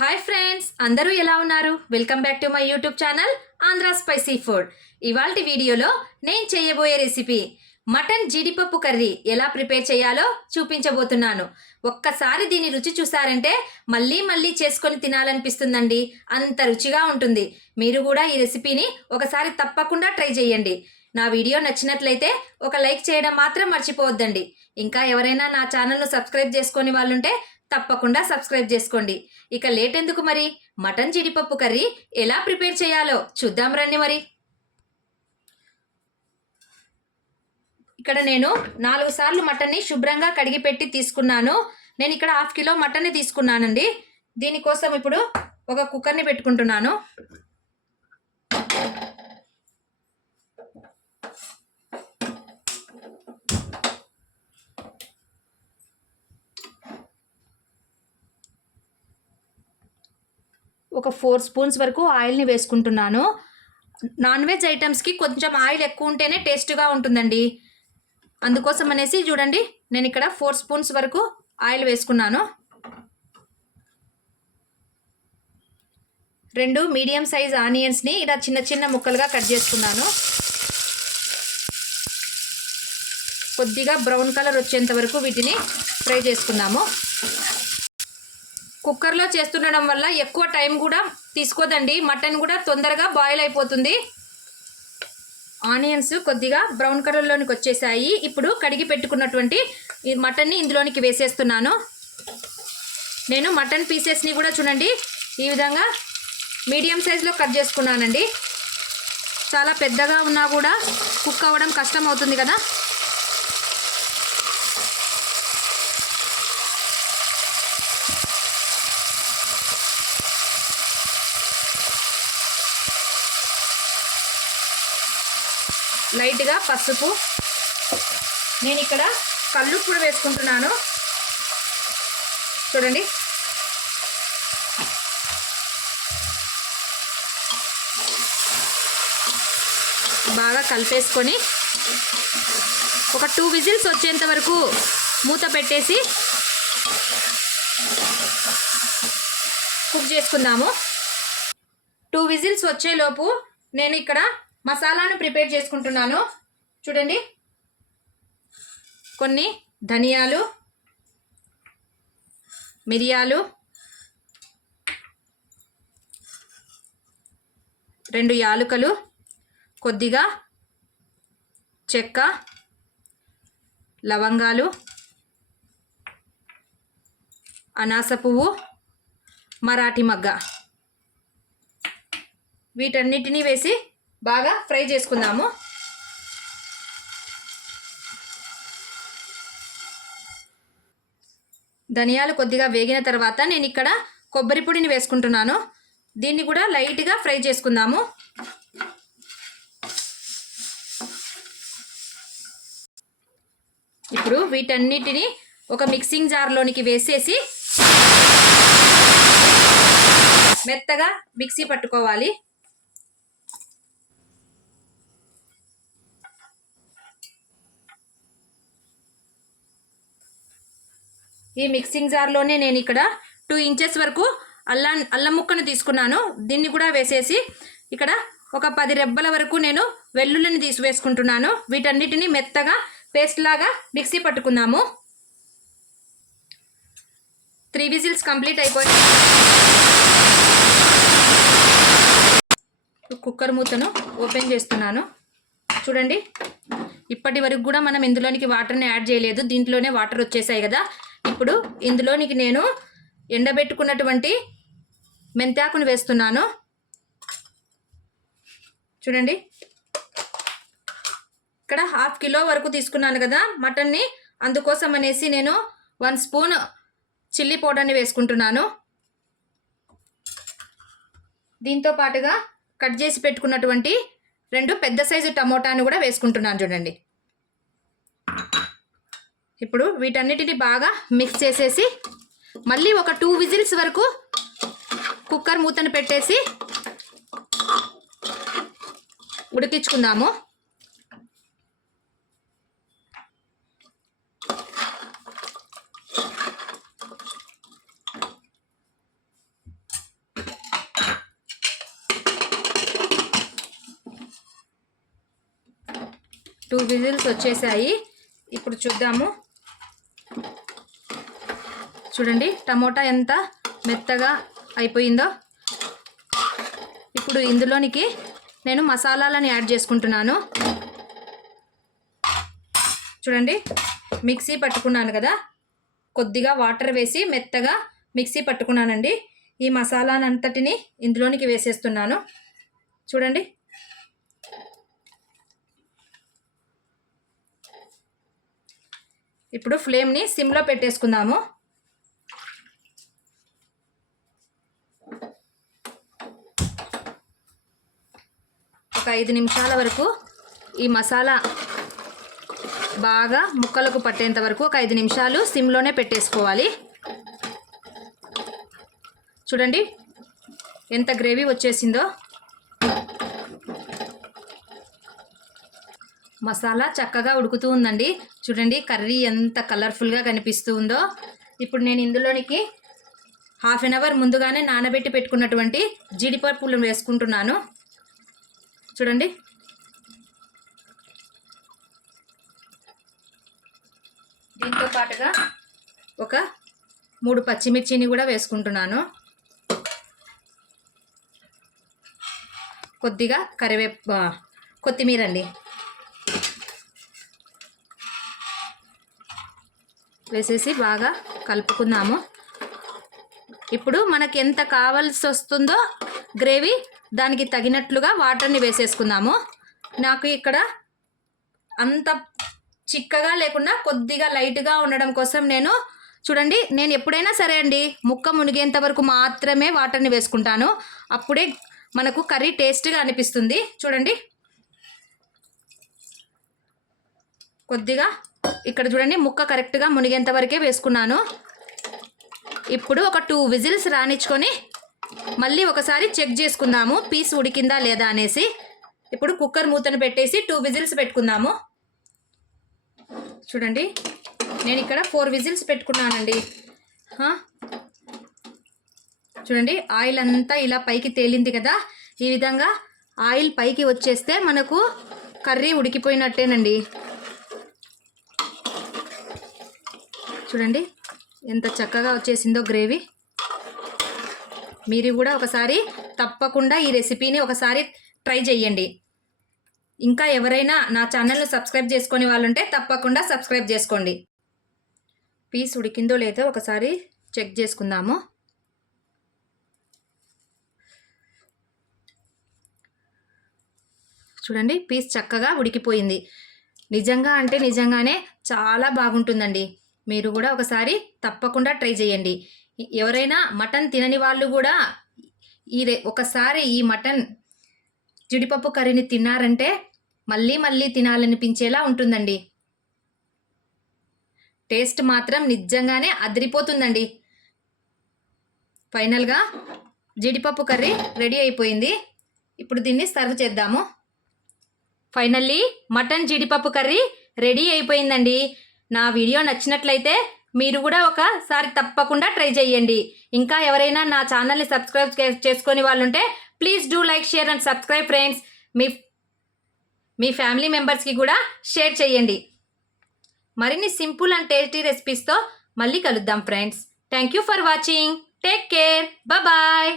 Hi friends, అందరూ ఎలా ఉన్నారు? Welcome back to my YouTube channel Andhra spicy food. ఇవాల్టి వీడియోలో నేను చేయబోయే రెసిపీ మటన్ జీడిపప్పు కర్రీ ఎలా ప్రిపేర్ చేయాలో చూపించబోతున్నాను. ఒక్కసారి దీని రుచి చూసారంటే మళ్ళీ మళ్ళీ చేసుకొని తినాలనిపిస్తుందండి. అంత రుచిగా ఉంటుంది. మీరు కూడా ఈ రెసిపీని ఒకసారి తప్పకుండా ట్రై చేయండి. నా వీడియో నచ్చినట్లయితే ఒక లైక్ చేయడం మాత్రం మర్చిపోవద్దండి. ఇంకా ఎవరైనా నా ఛానల్ను సబ్స్క్రైబ్ చేసుకొని వాళ్ళుంటే తప్పకుండా సబ్స్క్రైబ్ చేసుకోండి. ఇక లేట్ ఎందుకు, మరి మటన్ జీడిపప్పు కర్రీ ఎలా ప్రిపేర్ చేయాలో చూద్దాం రండి. మరి ఇక్కడ నేను 4 సార్లు మటన్ని శుభ్రంగా కడిగి పెట్టి తీసుకున్నాను. నేను ఇక్కడ 1/2 కిలో మటన్ని తీసుకున్నానండి. దీనికోసం ఇప్పుడు ఒక కుక్కర్ని పెట్టుకుంటున్నాను. ఒక 4 స్పూన్స్ వరకు ఆయిల్ని వేసుకుంటున్నాను. నాన్ వెజ్ ఐటమ్స్కి కొంచెం ఆయిల్ ఎక్కువ ఉంటేనే టేస్ట్గా ఉంటుందండి. అందుకోసం అనేసి చూడండి, నేను ఇక్కడ 4 స్పూన్స్ వరకు ఆయిల్ వేసుకున్నాను. 2 మీడియం సైజ్ ఆనియన్స్ని ఇలా చిన్న చిన్న ముక్కలుగా కట్ చేసుకున్నాను. కొద్దిగా బ్రౌన్ కలర్ వచ్చేంత వరకు వీటిని ఫ్రై చేసుకున్నాము. కుక్కర్లో చేస్తుండడం వల్ల ఎక్కువ టైం కూడా తీసుకోదండి. మటన్ కూడా తొందరగా బాయిల్ అయిపోతుంది. ఆనియన్స్ కొద్దిగా బ్రౌన్ కలర్లోనికి వచ్చేసాయి. ఇప్పుడు కడిగి పెట్టుకున్నటువంటి ఈ మటన్ని ఇందులోనికి వేసేస్తున్నాను. నేను మటన్ పీసెస్ని కూడా చూడండి ఈ విధంగా మీడియం సైజులో కట్ చేసుకున్నానండి. చాలా పెద్దగా ఉన్నా కూడా కుక్ అవ్వడం కష్టం అవుతుంది కదా. లైట్గా పసుపు, నేను ఇక్కడ కల్లుప్పు కూడా వేసుకుంటున్నాను. చూడండి, బాగా కలిపేసుకొని ఒక 2 విజిల్స్ వచ్చేంత వరకు మూత పెట్టేసి కుక్ చేసుకుందాము. 2 విజిల్స్ వచ్చేలోపు నేను ఇక్కడ మసాలాను ప్రిపేర్ చేసుకుంటున్నాను. చూడండి, కొన్ని ధనియాలు, మిరియాలు, 2 యాలకులు, కొద్దిగా చెక్క, లవంగాలు, అనాస పువ్వు, మరాఠీ మగ్గ, వీటన్నిటినీ వేసి బాగా ఫ్రై చేసుకుందాము. ధనియాలు కొద్దిగా వేగిన తర్వాత నేను ఇక్కడ కొబ్బరి పొడిని వేసుకుంటున్నాను. దీన్ని కూడా లైట్గా ఫ్రై చేసుకుందాము. ఇప్పుడు వీటన్నిటిని ఒక మిక్సింగ్ జార్లోనికి వేసేసి మెత్తగా మిక్సీ పట్టుకోవాలి. ఈ మిక్సింగ్ జార్లోనే నేను ఇక్కడ 2 ఇంచెస్ వరకు అల్లం ముక్కను తీసుకున్నాను. దీన్ని కూడా వేసేసి ఇక్కడ ఒక 10 రెబ్బల వరకు నేను వెల్లుల్లిని వేసుకుంటున్నాను. వీటన్నిటిని మెత్తగా పేస్ట్ లాగా మిక్సీ పట్టుకుందాము. 3 విజిల్స్ కంప్లీట్ అయిపోయి కుక్కర్ మూతను ఓపెన్ చేస్తున్నాను. చూడండి, ఇప్పటి వరకు కూడా మనం ఇందులోనికి వాటర్ని యాడ్ చేయలేదు. దీంట్లోనే వాటర్ వచ్చేసాయి కదా. ఇప్పుడు ఇందులోనికి నేను ఎండబెట్టుకున్నటువంటి మెంతాకును వేస్తున్నాను. చూడండి, ఇక్కడ 1/2 కిలో వరకు తీసుకున్నాను కదా మటన్ని. అందుకోసం అనేసి నేను 1 స్పూన్ చిల్లీ పౌడర్ని వేసుకుంటున్నాను. దీంతో పాటుగా కట్ చేసి పెట్టుకున్నటువంటి 2 పెద్ద సైజు టమోటాను కూడా వేసుకుంటున్నాను. చూడండి, ఇప్పుడు వీటన్నిటిని బాగా మిక్స్ చేసేసి మళ్ళీ ఒక 2 విజిల్స్ వరకు కుక్కర్ మూతను పెట్టేసి ఉడికించుకుందాము. 2 విజిల్స్ వచ్చేసాయి. ఇప్పుడు చూద్దాము. చూడండి టమోటా ఎంత మెత్తగా అయిపోయిందో. ఇప్పుడు ఇందులోనికి నేను మసాలాలను యాడ్ చేసుకుంటున్నాను. చూడండి మిక్సీ పట్టుకున్నాను కదా, కొద్దిగా వాటర్ వేసి మెత్తగా మిక్సీ పట్టుకున్నానండి. ఈ మసాలానంతటిని ఇందులోనికి వేసేస్తున్నాను. చూడండి ఇప్పుడు ఫ్లేమ్ని సిమ్లో పెట్టేసుకుందాము. ఒక 5 నిమిషాల వరకు ఈ మసాలా బాగా ముక్కలకు పట్టేంత వరకు ఒక 5 నిమిషాలు సిమ్లోనే పెట్టేసుకోవాలి. చూడండి ఎంత గ్రేవీ వచ్చేసిందో. మసాలా చక్కగా ఉడుకుతూ ఉందండి. చూడండి కర్రీ ఎంత కలర్ఫుల్గా కనిపిస్తూ ఉందో. ఇప్పుడు నేను ఇందులోనికి 1/2 అవర్ ముందుగానే నానబెట్టి పెట్టుకున్నటువంటి జీడిపప్పులను వేసుకుంటున్నాను. చూడండి దీంతో పాటుగా ఒక 3 పచ్చిమిర్చిని కూడా వేసుకుంటున్నాను. కొద్దిగా కొత్తిమీర అండి వేసేసి బాగా కలుపుకుందాము. ఇప్పుడు మనకి ఎంత కావాల్సి వస్తుందో గ్రేవీ దానికి తగినట్లుగా వాటర్ని వేసేసుకుందాము. నాకు ఇక్కడ అంత చిక్కగా లేకుండా కొద్దిగా లైట్గా ఉండడం కోసం చూడండి నేను ఎప్పుడైనా సరే అండి ముక్క మునిగేంత వరకు మాత్రమే వాటర్ని వేసుకుంటాను. అప్పుడే మనకు కర్రీ టేస్ట్గా అనిపిస్తుంది. చూడండి కొద్దిగా ఇక్కడ చూడండి ముక్క కరెక్ట్గా మునిగేంత వరకే వేసుకున్నాను. ఇప్పుడు ఒక 2 విజిల్స్ రానిచ్చుకొని మళ్ళీ ఒకసారి చెక్ చేసుకుందాము పీస్ ఉడికిందా లేదా అనేసి. ఇప్పుడు కుక్కర్ మూతను పెట్టేసి 2 విజిల్స్ పెట్టుకుందాము. చూడండి నేను ఇక్కడ 4 విజిల్స్ పెట్టుకున్నానండి. చూడండి ఆయిల్ అంతా ఇలా పైకి తేలింది కదా, ఈ విధంగా ఆయిల్ పైకి వచ్చేస్తే మనకు కర్రీ ఉడికిపోయినట్టేనండి. చూడండి ఎంత చక్కగా వచ్చేసిందో గ్రేవీ. మీరు కూడా ఒకసారి తప్పకుండా ఈ రెసిపీని ఒకసారి ట్రై చేయండి. ఇంకా ఎవరైనా నా ఛానల్ను సబ్స్క్రైబ్ చేసుకునే వాళ్ళు ఉంటే తప్పకుండా సబ్స్క్రైబ్ చేసుకోండి. పీస్ ఉడికిందో లేదో ఒకసారి చెక్ చేసుకుందాము. చూడండి పీస్ చక్కగా ఉడికిపోయింది. నిజంగా అంటే నిజంగానే చాలా బాగుంటుందండి. మీరు కూడా ఒకసారి తప్పకుండా ట్రై చేయండి. ఎవరైనా మటన్ తినని వాళ్ళు కూడా ఒకసారి ఈ మటన్ జీడిపప్పు కర్రీని తిన్నారంటే మళ్ళీ మళ్ళీ తినాలనిపించేలా ఉంటుందండి. టేస్ట్ మాత్రం నిజంగానే అదిరిపోతుందండి. ఫైనల్గా జీడిపప్పు కర్రీ రెడీ అయిపోయింది. ఇప్పుడు దీన్ని సర్వ్ చేద్దాము. ఫైనల్లీ మటన్ జీడిపప్పు కర్రీ రెడీ అయిపోయిందండి. నా వీడియో నచ్చినట్లయితే మీరు కూడా ఒకసారి తప్పకుండా ట్రై చేయండి. ఇంకా ఎవరైనా నా ఛానల్ని సబ్స్క్రైబ్ చేసుకొని వాళ్ళు ఉంటే please do like, share and subscribe friends. Me family మెంబర్స్కి కూడా షేర్ చేయండి. మరిన్ని సింపుల్ అండ్ టేస్టీ రెసిపీస్తో మళ్ళీ కలుద్దాం friends. Thank you for watching. Take care. Bye.